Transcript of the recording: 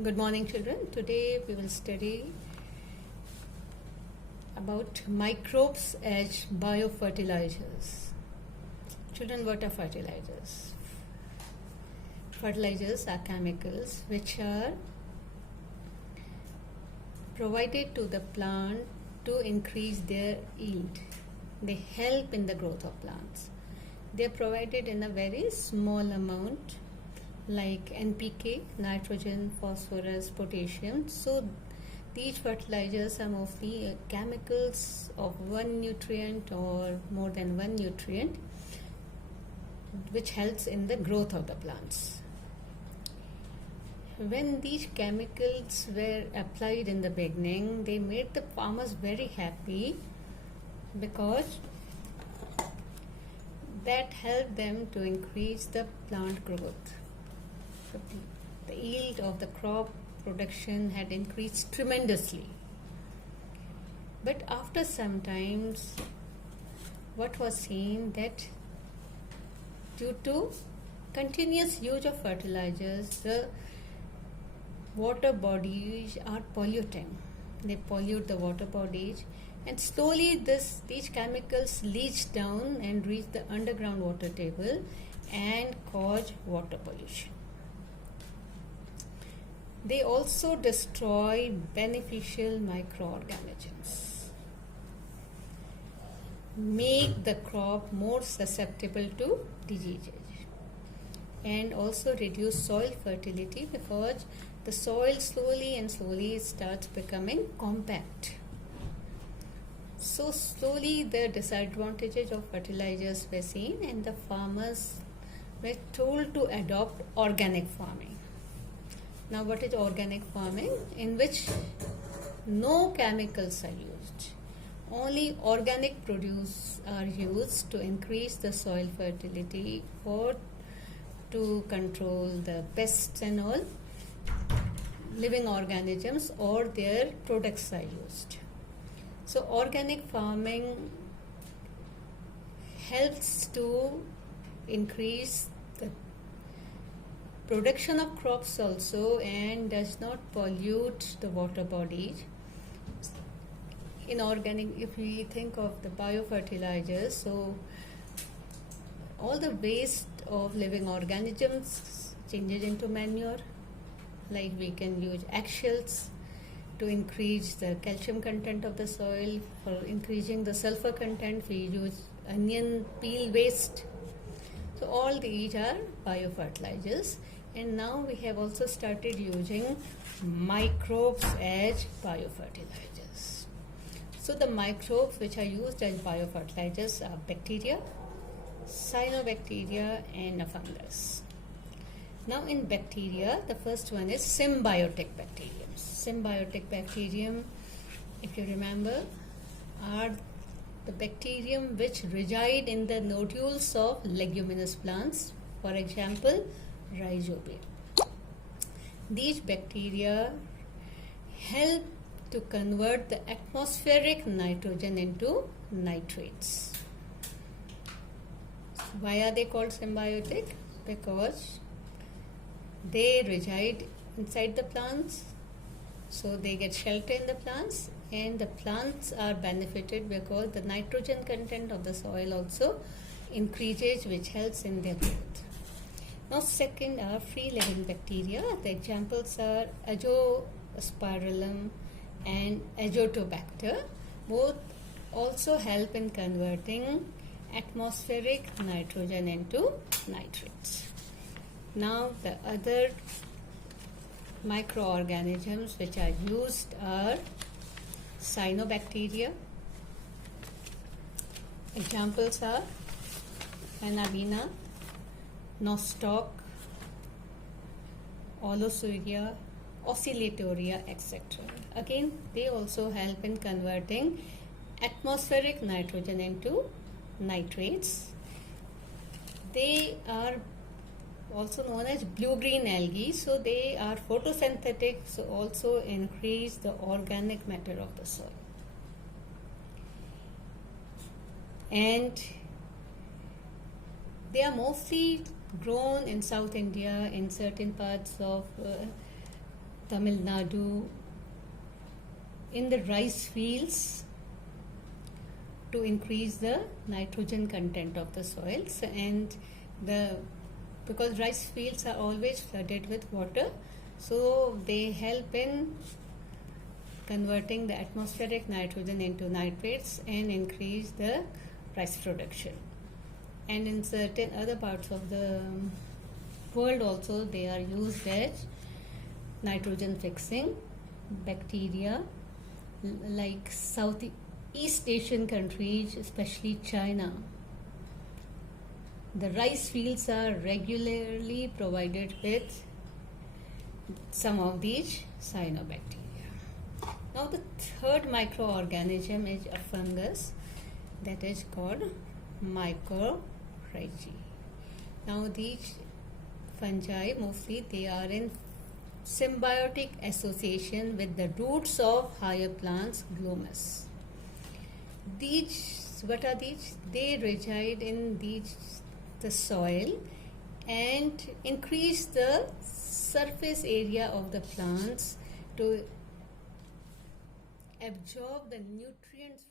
Good morning, children. Today we will study about microbes as biofertilizers. Children, what are fertilizers? Fertilizers are chemicals which are provided to the plant to increase their yield. They help in the growth of plants. They are provided in a very small amount like NPK, nitrogen, phosphorus, potassium. So these fertilizers are mostly chemicals of one nutrient or more than one nutrient which helps in the growth of the plants. When these chemicals were applied in the beginning, they made the farmers very happy because that helped them to increase the plant growth. The yield of the crop production had increased tremendously. But after some times, what was seen that due to continuous use of fertilizers, the water bodies are polluting. They pollute the water bodies, and slowly these chemicals leach down and reach the underground water table and cause water pollution. They also destroy beneficial microorganisms, make the crop more susceptible to diseases, and also reduce soil fertility because the soil slowly starts becoming compact. So slowly the disadvantages of fertilizers were seen and the farmers were told to adopt organic farming. Now what is organic farming? In which no chemicals are used. Only organic produce are used to increase the soil fertility or to control the pests and all living organisms or their products are used. So organic farming helps to increase the production of crops also and does not pollute the water bodies. In organic, if we think of the biofertilizers, so all the waste of living organisms changes into manure. Like we can use eggshells to increase the calcium content of the soil. For increasing the sulfur content, we use onion peel waste. So all these are biofertilizers. And now we have also started using microbes as biofertilizers. So the microbes which are used as biofertilizers are bacteria, cyanobacteria and a fungus. Now in bacteria, the first one is symbiotic bacterium. Symbiotic bacterium, if you remember, are the bacterium which reside in the nodules of leguminous plants, for example, rhizobia. These bacteria help to convert the atmospheric nitrogen into nitrates. Why are they called symbiotic? Because they reside inside the plants, so they get shelter in the plants, and the plants are benefited because the nitrogen content of the soil also increases, which helps in their growth. Now second are free living bacteria. The examples are Azospirillum and Azotobacter. Both also help in converting atmospheric nitrogen into nitrates. Now the other microorganisms which are used are cyanobacteria. Examples are Anabaena, Nostoc, Allosuria, Oscillatoria, etc. Again, they also help in converting atmospheric nitrogen into nitrates. They are also known as blue-green algae, so they are photosynthetic, so also increase the organic matter of the soil. And they are mostly grown in South India, in certain parts of Tamil Nadu, in the rice fields to increase the nitrogen content of the soils, and because rice fields are always flooded with water, so they help in converting the atmospheric nitrogen into nitrates and increase the rice production. And in certain other parts of the world also, they are used as nitrogen fixing bacteria, like Southeast Asian countries, especially China. The rice fields are regularly provided with some of these cyanobacteria. Now the third microorganism is a fungus that is called mycorrhizae. Now these fungi, mostly they are in symbiotic association with the roots of higher plants, Glomus. What are these? They reside in the soil and increase the surface area of the plants to absorb the nutrients